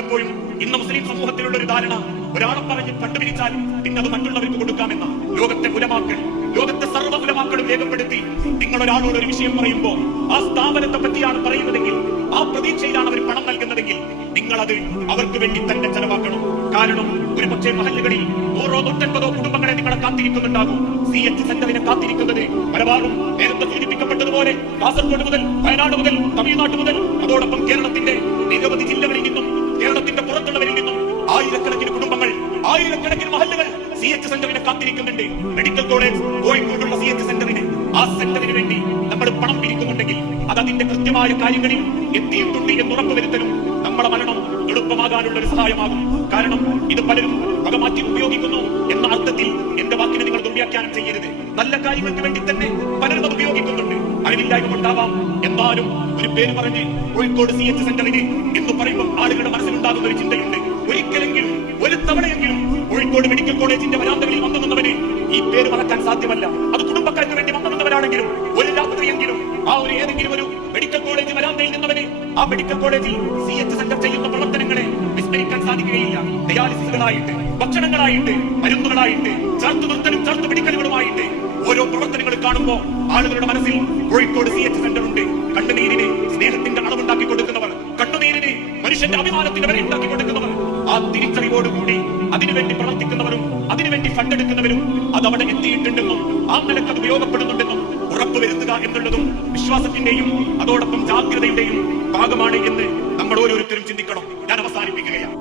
പലപ്പോഴും ഇന്ന് മുസ്ലിം സമൂഹത്തിലുള്ള ഒരു ധാരണ, ഒരാളെ പറഞ്ഞ് കണ്ടുപിടിച്ചാൽ പിന്നെ അത് മറ്റുള്ളവർക്ക് കൊടുക്കാമെന്ന. ലോകത്തെ ഉലമാക്കൾ, ലോകത്തെ സർവ്വ ഉലമാക്കളും രേഖപ്പെടുത്തി, നിങ്ങൾ ഒരാളോട് ഒരു വിഷയം പറയുമ്പോൾ ആ സ്ഥാപനത്തെ പറ്റിയാണ് പറയുന്നതെങ്കിൽ, ആ പ്രതീക്ഷയിലാണ് അവർ പണം നൽകുന്നതെങ്കിൽ, നിങ്ങളത് അവർക്ക് വേണ്ടി തന്നെ ചെലവാക്കണം. കാരണം ഒരു പക്ഷേ മഹല്ലുകളിൽ 100-150 കുടുംബങ്ങളെ നിങ്ങളെ കാത്തിരിക്കുന്നുണ്ടാകും. CH സെന്ററിനെ കാത്തിരിക്കുന്നത് മലബാറും നേരത്തെ സൂചിപ്പിക്കപ്പെട്ടതുപോലെ കാസർഗോഡ് മുതൽ വയനാട് മുതൽ തമിഴ്നാട് മുതൽ അതോടൊപ്പം കേരളത്തിന്റെ നിരവധി ജില്ലകളിൽ നിന്നും കേരളത്തിന്റെ പുറത്തുള്ളവരിൽ നിന്നും ആയിരക്കണക്കിന് കുടുംബങ്ങൾ, ആയിരക്കണക്കിന് മഹല്ലുകൾ CH സെന്ററിനെ കാത്തിരിക്കുന്നുണ്ട്. മെഡിക്കൽ കോളേജ് കോഴിക്കോടുള്ള CH സെന്ററിന്, ആ സെന്ററിന് വേണ്ടി നമ്മൾ പണം പിരിക്കുന്നുണ്ടെങ്കിൽ അത് അതിന്റെ കൃത്യമായ കാര്യങ്ങളിൽ എത്തിയിട്ടുണ്ട് എന്ന് ഉറപ്പുവരുത്തലും നമ്മളെ മരണം എളുപ്പമാകാനുള്ള ഒരു സഹായമാകും. കാരണം ഇത് പലരും വകമാറ്റി ഉപയോഗിക്കുന്നു എന്ന അർത്ഥത്തിൽ എന്റെ വാക്കിനെ നിങ്ങൾ ദുർവ്യാഖ്യാനം ചെയ്യരുത്. നല്ല കാര്യങ്ങൾക്ക് വേണ്ടി തന്നെ പലരും അത് ഉപയോഗിക്കുന്നുണ്ട്. അറിവില്ലായ്മ ഉണ്ടാവാം. എന്നാലും ഒരു പേര് പറഞ്ഞ് കോഴിക്കോട് CH സെന്ററിന് എന്ന് പറയുമ്പോൾ ആളുകളുടെ മനസ്സിലുണ്ടാകുന്ന ഒരു ചിന്തയുണ്ട്, ഒരിക്കലെങ്കിലും ഒരു തവണയെങ്കിലും കോഴിക്കോട് മെഡിക്കൽ കോളേജിന്റെ വരാന്തകളിൽ വന്നു നിന്നവന് ഈ പേര് മറക്കാൻ സാധ്യമല്ല. അത് കുടുംബക്കാർക്ക് വേണ്ടി വന്നു നിന്നവരാണെങ്കിലും ഒരു രാത്രിയെങ്കിലും ആ ഒരു ഏതെങ്കിലും ഒരു മെഡിക്കൽ കോളേജ് വരാന്തയിൽ നിന്നവന് ആ മെഡിക്കൽ കോളേജിൽ CH സെന്റർ ചെയ്യുന്ന പ്രവർത്തനങ്ങളെ വിസ്മരിക്കാൻ സാധിക്കുകയില്ല. ഡയാലിസിസുകളായിട്ട്, ഭക്ഷണങ്ങളായിട്ട്, മരുന്നുകളായിട്ട്, ചേർത്ത് നിർത്തലും ചേർത്ത് പിടിക്കലുകളുമായിട്ട് ഓരോ പ്രവർത്തനങ്ങൾ കാണുമ്പോൾ ആളുകളുടെ മനസ്സിൽ കോഴിക്കോട് CH സെന്റർ ഉണ്ട്. കണ്ണുനീരിന് സ്നേഹത്തിന്റെ അളവുണ്ടാക്കി കൊടുക്കുന്നവർ, കണ്ണുനീരിന് മനുഷ്യന്റെ അഭിമാനത്തിന്റെ വരെ ഉണ്ടാക്കി കൊടുക്കുന്നവർ, ആ തിരിച്ചറിവോടുകൂടി അതിനുവേണ്ടി പ്രവർത്തിക്കുന്നവരും അതിനുവേണ്ടി ഫണ്ടെടുക്കുന്നവരും അത് അവിടെ എത്തിയിട്ടുണ്ടെന്നും ആ നിലക്ക് അത് ഉപയോഗപ്പെടുന്നുണ്ടെന്നും ഉറപ്പുവരുത്തുക എന്നുള്ളതും വിശ്വാസത്തിന്റെയും അതോടൊപ്പം ജാഗ്രതയുടെയും ഭാഗമാണ് എന്ന് നമ്മൾ ഓരോരുത്തരും ചിന്തിക്കണം. ഞാൻ അവസാനിപ്പിക്കുകയാണ്.